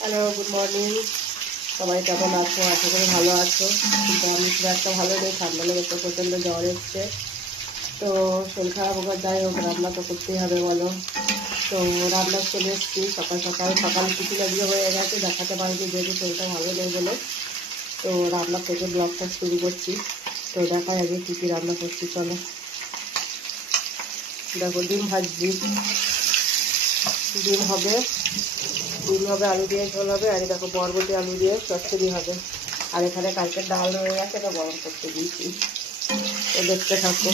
Hello, good morning. সবাই কেমন আছো? আশা করি ভালো আছো। কিন্তু আমি খুব একটা ভালো নেই, ঠান্ডা লেগেছে, প্রচণ্ড জ্বর এসছে। তো শরীর খারাপ হোক যাই হোক, রান্না তো করতেই হবে বলো। তো রান্না চলে এসেছি সকাল সকাল। সকালে টিফিন আজকে হয়ে গেছে, দেখাতে পারিনি যেহেতু শরীরটা ভালো নেই বলে। তো রান্না থেকে ব্লগটা শুরু করছি। তো দেখাই আগে কী কী রান্না করছি, চলো। দেখো, ডিম ভাজছি, ডিম হবে, আলু দিয়ে ঝোল হবে। আর দেখো বরবটি আলু দিয়ে চচ্চড়ি হবে। আর এখানে কালকের ডাল হয়ে গেছে, এটা গরম করতে দিয়েছি। তো দেখতে থাকো।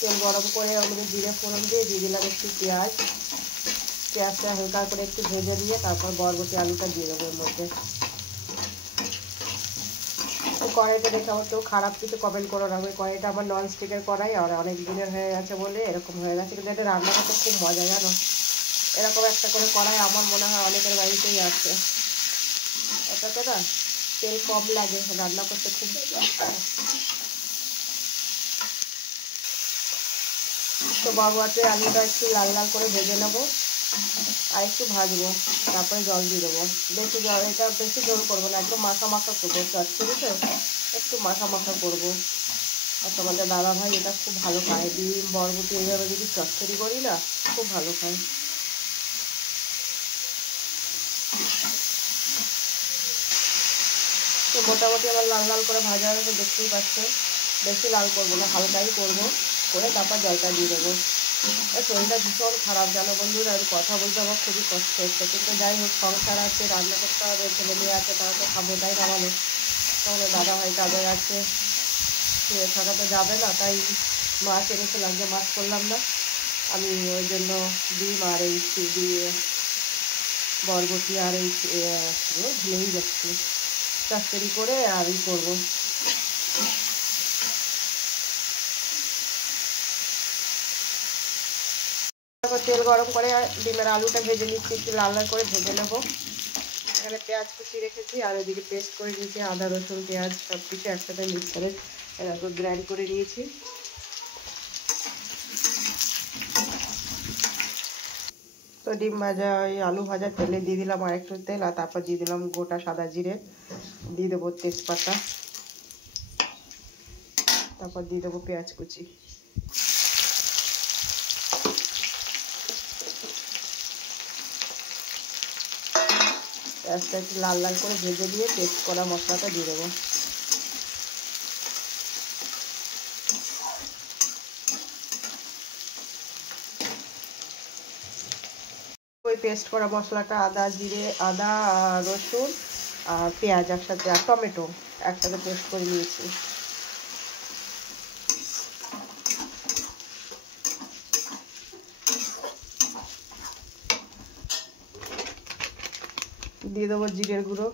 তেল গরম করে আমাদের জিরে ফোড়ন দিয়ে দিলাম একটু পেঁয়াজটা হালকা করে একটু ভেজে দিয়ে তারপর বরবটি আলুটা দিয়ে দেবো এর মধ্যে। কড়াইটা দেখে আমার কেউ খারাপ কিছু কমেন্ট করো না। ওই কড়াইটা আমার ননস্টিকের কড়াই, আর অনেক দিনের হয়ে গেছে বলে এরকম হয়ে গেছে। কিন্তু এটা রান্না করতে খুব মজা, জানো। এরকম একটা করে কড়াই আমার মনে হয় অনেকের বাড়িতেই আছে। এটাতে না তেল কম লাগে, রান্না করতে খুব তো বরবটি আলুটা একটু লাল লাল করে ভেজে নেবো আর একটু ভাজবো, তারপরে জল দিয়ে দেবো। বেশি জল, এটা বেশি জল করবো না, একদম মাখা মাখা করবো। চচ্চড়িতে একটু মাখা মাখা করবো। আর তোমাদের দাদা ভাই এটা খুব ভালো খায়, ডিম বরবটি এইভাবে যদি চচ্চড়ি করি না, খুব ভালো খায়। তো মোটামুটি আমার লাল লাল করে ভাজা হয়েছে, দেখতেই পাচ্ছ। বেশি লাল করবো না, হালকাই করবো, করে তারপর জলটা দিয়ে দেবো। শরীরটা ভীষণ খারাপ, জানো বন্ধুরা। আমি কথা বলতে আমার খুবই কষ্ট হচ্ছে, কিন্তু যাই হোক, সংসার আছে, রান্না করতে হবে, ছেলে মেয়ে আছে, তারা তো খাবে, তাই না বলো। তাহলে দাদা ভাই কাজে আছে, শুয়ে থাকা তো যাবে না। তাই মাছ এনেছে, লাগছে, মাছ করলাম না আমি। ওই জন্য ডিম আর এই দিয়ে বরবটি আর এই ভুলেই যাচ্ছি, চচ্চড়ি করে আর ই করবো। তারপর তেল গরম করে ডিমের আলুটা ভেজে নিচ্ছি, একটু লাল লাল করে ভেজে নেবো। এখানে পেঁয়াজ কুচি রেখেছি, আর ওইদিকে পেস্ট করে নিয়েছি, আদা রসুন পেঁয়াজ সব কিছু একসাথে মিক্স করে এরকম গ্রাইন্ড করে নিয়েছি। তো ডিম ভাজা, ওই আলু ভাজা তেলে দিয়ে দিলাম আর একটু তেল, আর তারপর দিয়ে দিলাম গোটা সাদা জিরে, দিয়ে দেবো তেজপাতা, তারপর দিয়ে দেবো পেঁয়াজ কুচি। পেঁয়াজটা একটু লাল লাল করে ভেজে দিয়ে পেস্ট করা মশলাটা দিয়ে দেবো। ওই পেস্ট করা মশলাটা আদা রসুন আর পেঁয়াজ একসাথে আর টমেটো একসাথে পেস্ট করে নিয়েছি। দিয়ে দেবো জিরের গুঁড়ো,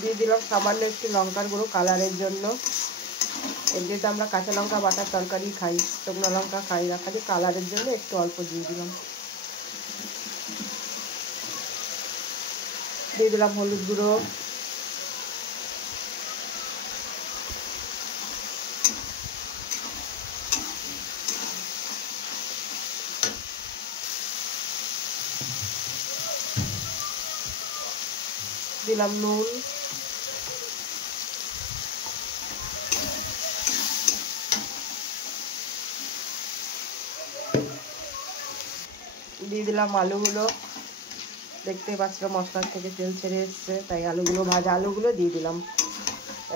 দিয়ে দিলাম সামান্য একটু লঙ্কার গুঁড়ো কালারের জন্য। এমনিতে আমরা কাঁচা লঙ্কা বাটার তরকারি খাই, শুকনো লঙ্কা খাই না, খালি কালারের জন্য একটু অল্প দিয়ে দিলাম। দিয়ে দিলাম হলুদ গুঁড়ো, দিলাম নুন, দিয়ে দিলাম আলুগুলো। দেখতেই পাচ্ছিল মশলার থেকে তেল ছেড়ে এসছে, তাই আলুগুলো, ভাজা আলুগুলো দিয়ে দিলাম।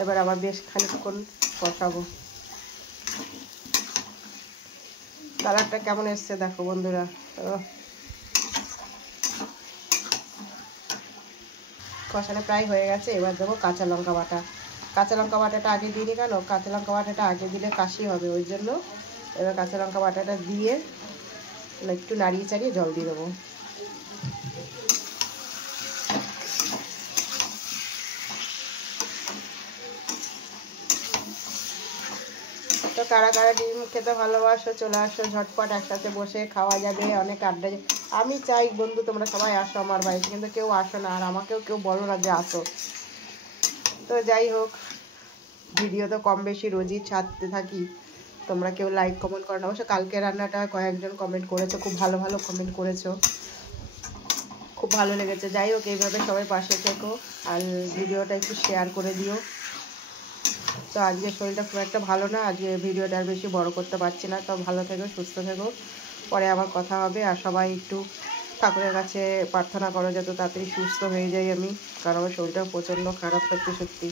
এবার আবার বেশ খানিকক্ষণ কষাবো। কালারটা কেমন এসছে দেখো বন্ধুরা। কষানো প্রায় হয়ে গেছে, এবার দেবো কাঁচা লঙ্কা বাটা। কাঁচা লঙ্কা বাটাটা আগে দিইনি, কেন কাঁচা লঙ্কা বাটাটা আগে দিলে কাশি হবে, ওই জন্য। এবার কাঁচা লঙ্কা বাটাটা দিয়ে একটু নাড়িয়ে চাড়িয়ে জল দিয়ে দেবো। তো কারা কারা ডিম খেতে ভালোবাসো, চলে আসো, ঝটপট একসাথে বসে খাওয়া যাবে, অনেক আড্ডা। আমি চাই বন্ধু তোমরা সবাই আসো আমার বাড়িতে, কিন্তু কেউ আসো না, আর আমাকেও কেউ বলো না যে আসো। তো যাই হোক, ভিডিও তো কম বেশি রোজই ছাড়তে থাকি, তোমরা কেউ লাইক কমেন্ট করো না। অবশ্য কালকে রান্নাটা কয়েকজন কমেন্ট করেছো, খুব ভালো ভালো কমেন্ট করেছো, খুব ভালো লেগেছে। যাই হোক, এইভাবে সবাই পাশে থেকো আর ভিডিওটা একটু শেয়ার করে দিও। তো আজকে শরীরটা খুব একটা ভালো না, আজকে ভিডিওটা আর বেশি বড় করতে পারছি না। তো ভালো থেকো, সুস্থ থেকো, পরে আবার কথা হবে। আর সবাই একটু ঠাকুরের কাছে প্রার্থনা করো যত তাড়াতাড়ি সুস্থ হয়ে যাই আমি, কারণ আমার শরীরটা প্রচণ্ড খারাপ সত্যি সত্যি।